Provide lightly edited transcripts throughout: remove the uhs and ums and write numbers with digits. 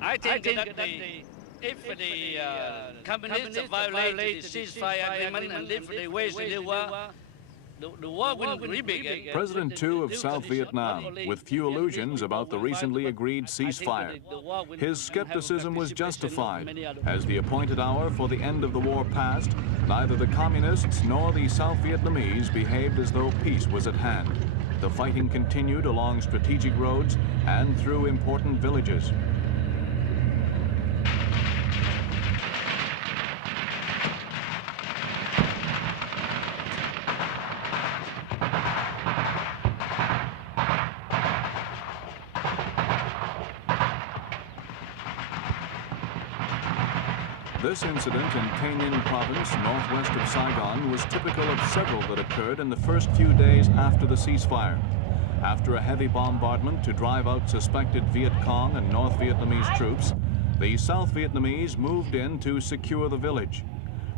I think that if the communists violate the ceasefire agreement and if they wage a new war, the war will begin. President Thieu of South Vietnam, with few illusions about the recently agreed ceasefire. His skepticism was justified. As the appointed hour for the end of the war passed, neither the communists nor the South Vietnamese behaved as though peace was at hand. The fighting continued along strategic roads and through important villages. This incident in Tay Ninh province, northwest of Saigon, was typical of several that occurred in the first few days after the ceasefire. After a heavy bombardment to drive out suspected Viet Cong and North Vietnamese troops, the South Vietnamese moved in to secure the village.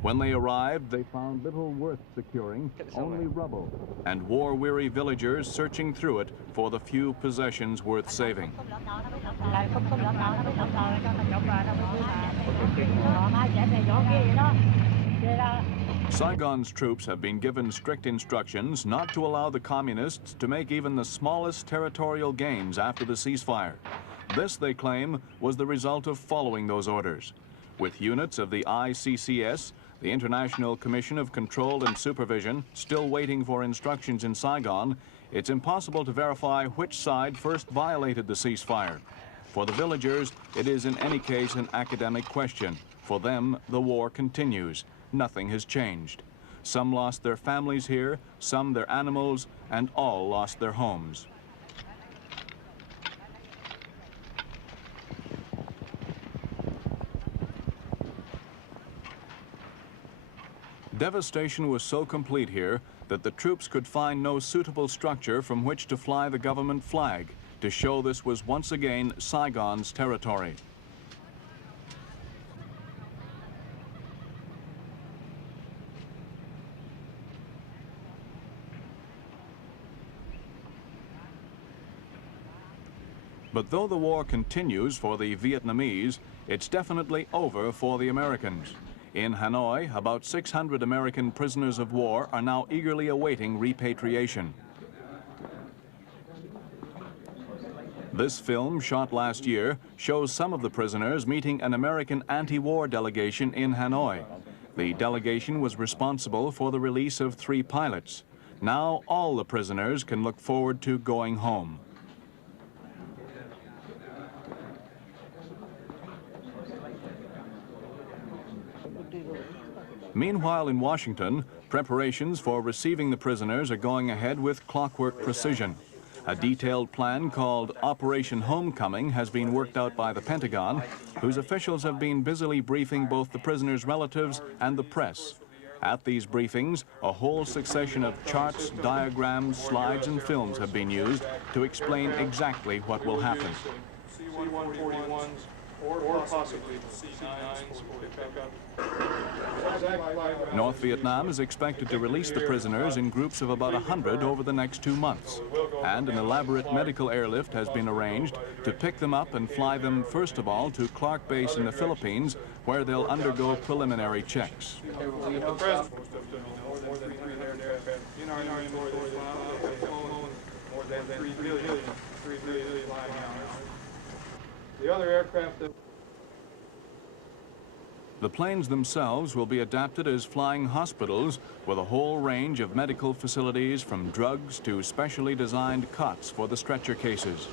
When they arrived, they found little worth securing, only rubble, and war-weary villagers searching through it for the few possessions worth saving. Saigon's troops have been given strict instructions not to allow the communists to make even the smallest territorial gains after the ceasefire. This, they claim, was the result of following those orders. With units of the ICCS, the International Commission of Control and Supervision, still waiting for instructions in Saigon, it's impossible to verify which side first violated the ceasefire. For the villagers, it is in any case an academic question. For them, the war continues. Nothing has changed. Some lost their families here, some their animals, and all lost their homes. Devastation was so complete here that the troops could find no suitable structure from which to fly the government flag to show this was once again Saigon's territory. But though the war continues for the Vietnamese, it's definitely over for the Americans. In Hanoi, about 600 American prisoners of war are now eagerly awaiting repatriation. This film, shot last year, shows some of the prisoners meeting an American anti-war delegation in Hanoi. The delegation was responsible for the release of 3 pilots. Now all the prisoners can look forward to going home. Meanwhile, in Washington, preparations for receiving the prisoners are going ahead with clockwork precision. A detailed plan called Operation Homecoming has been worked out by the Pentagon, whose officials have been busily briefing both the prisoners' relatives and the press. At these briefings, a whole succession of charts, diagrams, slides, and films have been used to explain exactly what will happen. C-141s or possibly the C-9s will pick up. North Vietnam is expected to release the prisoners in groups of about 100 over the next 2 months. And an elaborate medical airlift has been arranged to pick them up and fly them first of all to Clark Base in the Philippines, where they'll undergo preliminary checks. The other aircraft that The planes themselves will be adapted as flying hospitals with a whole range of medical facilities, from drugs to specially designed cots for the stretcher cases.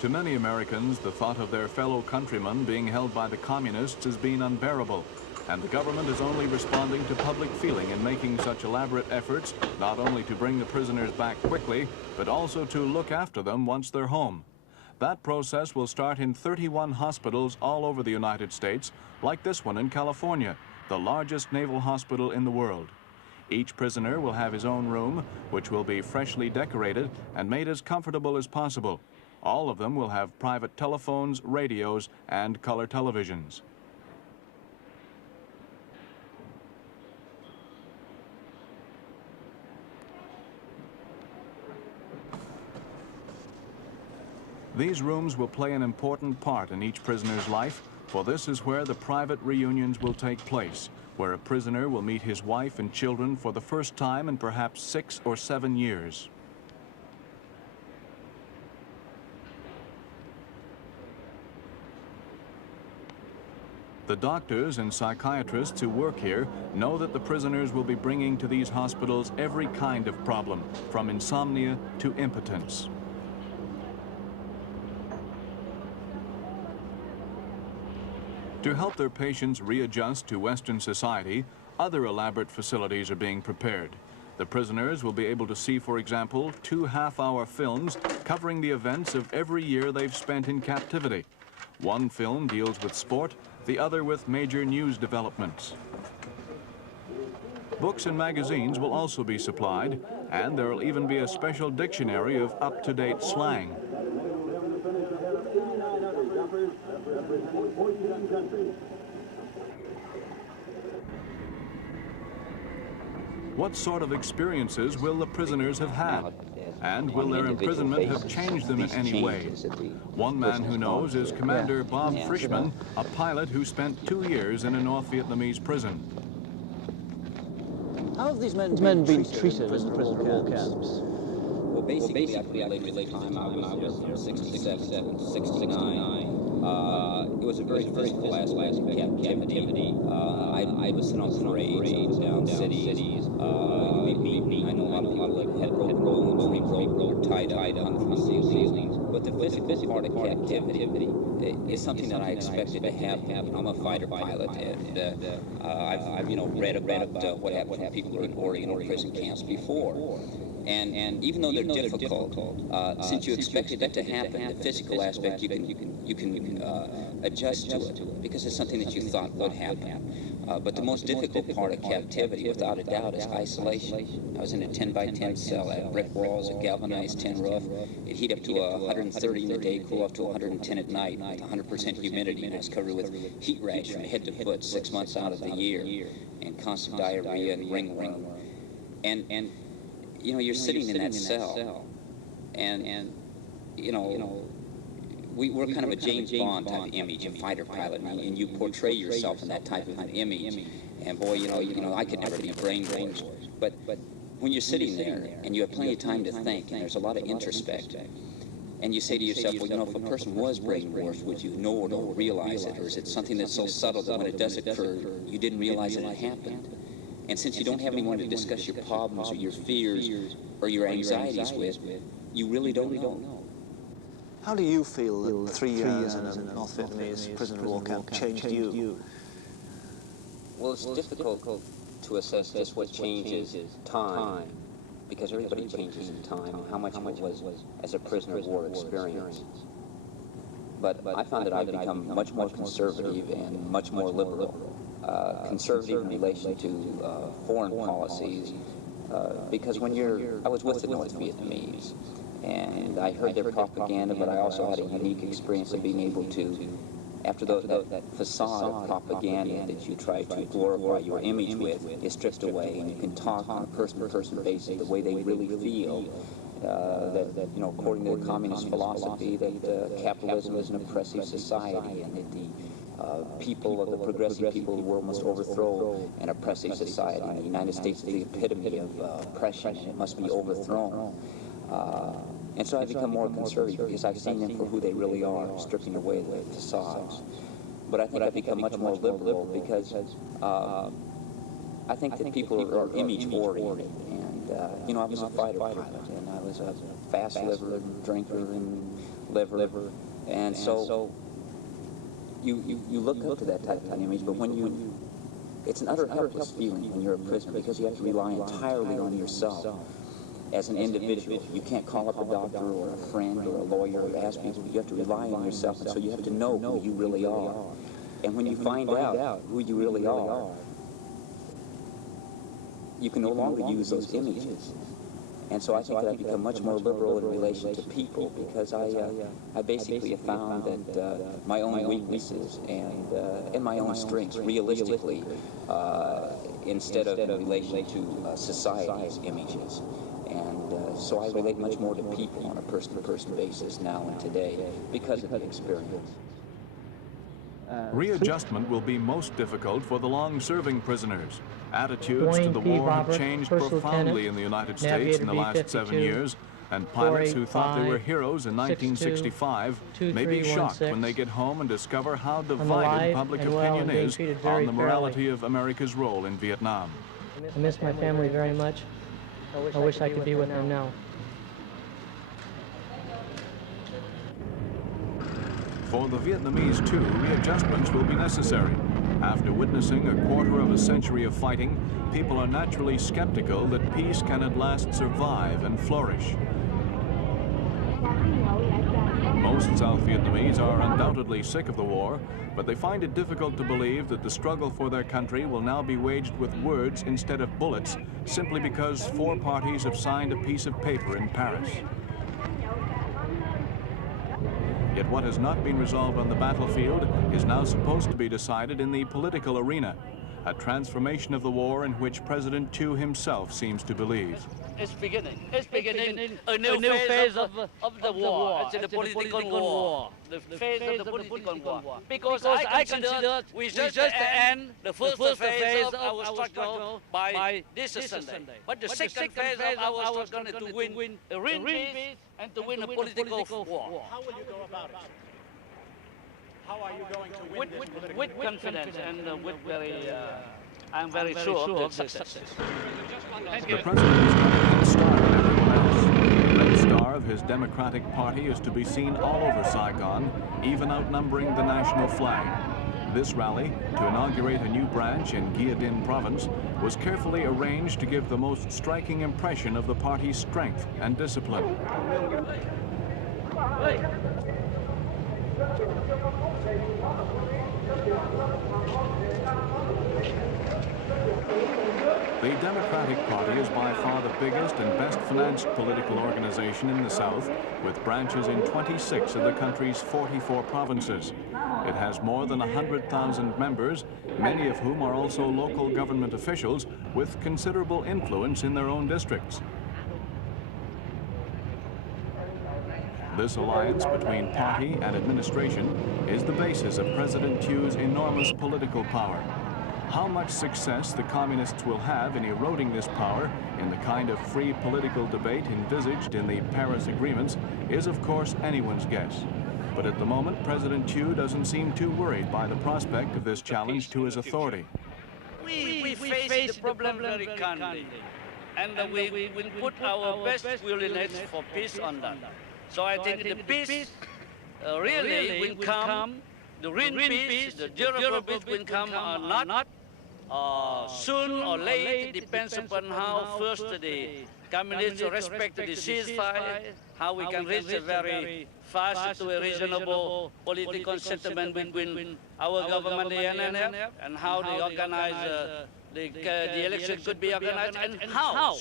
To many Americans, the thought of their fellow countrymen being held by the communists has been unbearable, and the government is only responding to public feeling in making such elaborate efforts, not only to bring the prisoners back quickly, but also to look after them once they're home. That process will start in 31 hospitals all over the United States, like this one in California, the largest naval hospital in the world. Each prisoner will have his own room, which will be freshly decorated and made as comfortable as possible. All of them will have private telephones, radios, and color televisions. These rooms will play an important part in each prisoner's life, for this is where the private reunions will take place, where a prisoner will meet his wife and children for the first time in perhaps 6 or 7 years. The doctors and psychiatrists who work here know that the prisoners will be bringing to these hospitals every kind of problem, from insomnia to impotence. To help their patients readjust to Western society, other elaborate facilities are being prepared. The prisoners will be able to see, for example, 2 half-hour films covering the events of every year they've spent in captivity. One film deals with sport, the other with major news developments. Books and magazines will also be supplied, and there will even be a special dictionary of up-to-date slang. What sort of experiences will the prisoners have had? And will their imprisonment have changed them in any way? One man who knows is Commander Bob Frischman, a pilot who spent 2 years in a North Vietnamese prison. How have these men been treated in the prisoner of war camps? Well, basically, I relate to the time I was here, 67, 69. It was a very physical aspect of captivity. I was sent on parades down cities. I know a lot of people that had broken bones, were tied up from the ceilings. But the physical part of captivity is something that I expected to happen. I'm a fighter pilot, and I've read about what happened to people in Oriental prison camps before. And even though they're difficult, since you expected that to happen, the physical aspect, you can adjust to it because it's something that you thought would happen. But the most difficult part of captivity, without a doubt, is isolation. I was in a 10-by-10 cell, I had brick walls, a galvanized tin roof. It heat up to 130 in the day, cool off to 110 at night, with 100% humidity, and I was covered with heat rash from head to foot 6 months out of the year, and constant diarrhea and ringworm. And you know, you're sitting in that cell, and you know, we're kind of a James Bond type of image, a fighter pilot, and you portray yourself in that type of an image. And boy, you know, I could never be brainwashed. But when you're sitting there and you have plenty of time to think, and there's a lot of introspection, and you say to yourself, well, you know, if a person was brainwashed, would you know it or realize it, or is it something that's so subtle that when it does occur, you didn't realize that it happened? And since you don't have anyone to discuss your problems or your fears or your anxieties with, you really don't know. How do you feel that 3 years in a North Vietnamese prisoner of war camp changed you? Well, it's difficult to assess just what changes time, because everybody changes in time, and how much of it was as a prisoner of war experience. But I found that I've become much more conservative and much more liberal. Conservative in relation to foreign policies, because I was with the North Vietnamese, and I heard their propaganda, but I also had a unique experience of being able to, after that facade of propaganda that you try to glorify your image with is stripped away, and you can talk on a person-to-person basis the way they really feel. That you know, according to the communist philosophy, that capitalism is an oppressive society, and that the people of the progressive people of the world must overthrow an oppressive society. And the United States is the epitome of oppression, and it must be overthrown. And so I've become more conservative because I've seen them for who they really are, stripping away the facades. But I think I've become much more liberal because I think that people are image-oriented. And, you know, I was a fighter pilot, and I was a fast liver, drinker, and liver. And so you look up to that type of an image, but when it's an utter helpless feeling when you're a prisoner because you have to rely entirely on yourself. As an individual, you can't call up a doctor or a friend or a lawyer or ask people. You have to rely on yourself, and so you have to know who you really are. And when you find out who you really are, you can no longer use those images. And so I think that I've become much more liberal in relation to people because I basically have found that my own weaknesses and my own strengths, realistically, instead of in relation to society's images. And So I relate much more to people on a person-to-person basis now and today because of that experience. Readjustment will be most difficult for the long-serving prisoners. Attitudes to the war have changed profoundly in the United States in the last 7 years, and pilots who thought they were heroes in 1965 may be shocked when they get home and discover how divided public opinion is on the morality of America's role in Vietnam. I miss my family very much. I wish I could be with them now. For the Vietnamese, too, readjustments will be necessary. After witnessing a quarter of a century of fighting, people are naturally skeptical that peace can at last survive and flourish. Most South Vietnamese are undoubtedly sick of the war, but they find it difficult to believe that the struggle for their country will now be waged with words instead of bullets, simply because 4 parties have signed a piece of paper in Paris. Yet what has not been resolved on the battlefield is now supposed to be decided in the political arena, a transformation of the war in which President Thieu himself seems to believe. It's beginning. It's beginning a new phase of the war. It's the political war. The phase of the political war. Because I consider we just end the first phase of our struggle by this Sunday. But the second phase of our struggle is to win a real peace and to win a political war. How will you go about it? How are you going to win this political With confidence and with I'm very sure of success. The president is coming in style of everyone else. The red star of his Democratic Party is to be seen all over Saigon, even outnumbering the national flag. This rally, to inaugurate a new branch in Gia Dinh province, was carefully arranged to give the most striking impression of the party's strength and discipline. The Democratic Party is by far the biggest and best financed political organization in the South, with branches in 26 of the country's 44 provinces. It has more than 100,000 members, many of whom are also local government officials with considerable influence in their own districts. This alliance between party and administration is the basis of President Thieu's enormous political power. How much success the communists will have in eroding this power in the kind of free political debate envisaged in the Paris agreements is, of course, anyone's guess. But at the moment, President Thieu doesn't seem too worried by the prospect of this challenge to his authority. We face the problem very calmly, and we will put our best willingness for peace on that. So I think the peace really will come, the real peace, the durable peace will come or not. Soon or late, it depends upon how first the communists respect the ceasefire, how we can reach a very fast to a reasonable political settlement between our government and the NNF, and how they organize the election could be organized, and how,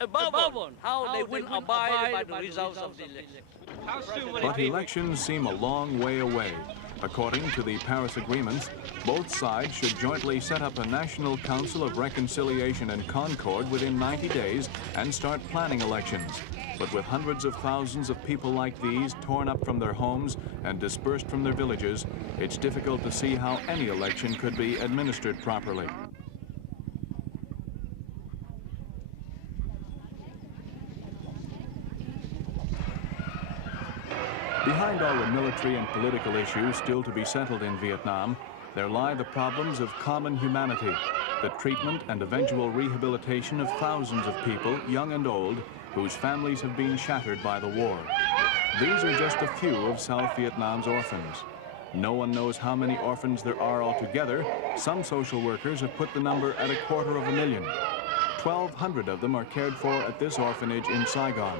above all, how they will abide by the results of the election. But elections seem a long way away. According to the Paris agreements, both sides should jointly set up a National Council of Reconciliation and Concord within 90 days and start planning elections. But with hundreds of thousands of people like these torn up from their homes and dispersed from their villages, it's difficult to see how any election could be administered properly. Behind all the military and political issues still to be settled in Vietnam, there lie the problems of common humanity, the treatment and eventual rehabilitation of thousands of people, young and old, whose families have been shattered by the war. These are just a few of South Vietnam's orphans. No one knows how many orphans there are altogether. Some social workers have put the number at 250,000. 1,200 of them are cared for at this orphanage in Saigon.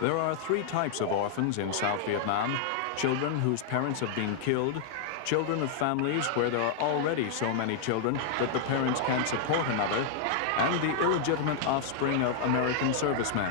There are 3 types of orphans in South Vietnam: children whose parents have been killed, children of families where there are already so many children that the parents can't support another, and the illegitimate offspring of American servicemen.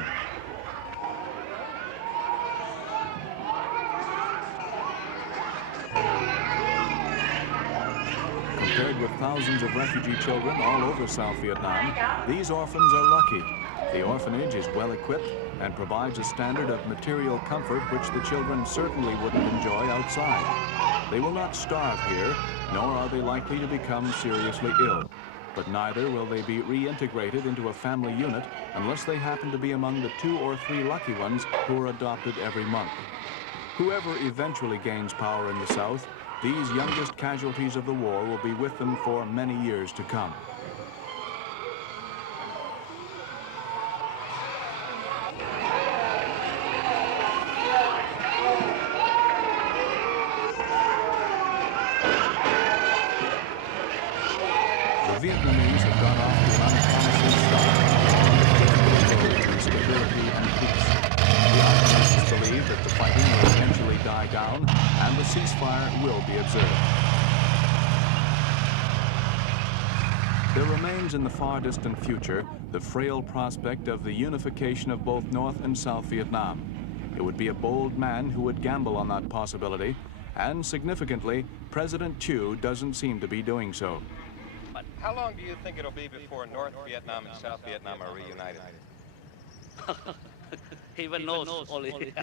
Compared with thousands of refugee children all over South Vietnam, these orphans are lucky. The orphanage is well equipped and provides a standard of material comfort which the children certainly wouldn't enjoy outside. They will not starve here, nor are they likely to become seriously ill. But neither will they be reintegrated into a family unit unless they happen to be among the 2 or 3 lucky ones who are adopted every month. Whoever eventually gains power in the South, these youngest casualties of the war will be with them for many years to come. The Vietnamese have gone off to an unpromising start on stability and peace. The optimists believe that the fighting will eventually die down and the ceasefire will be observed. There remains in the far distant future the frail prospect of the unification of both North and South Vietnam. It would be a bold man who would gamble on that possibility, and significantly, President Thieu doesn't seem to be doing so. How long do you think it'll be before North Vietnam and South Vietnam are reunited? Heaven knows only.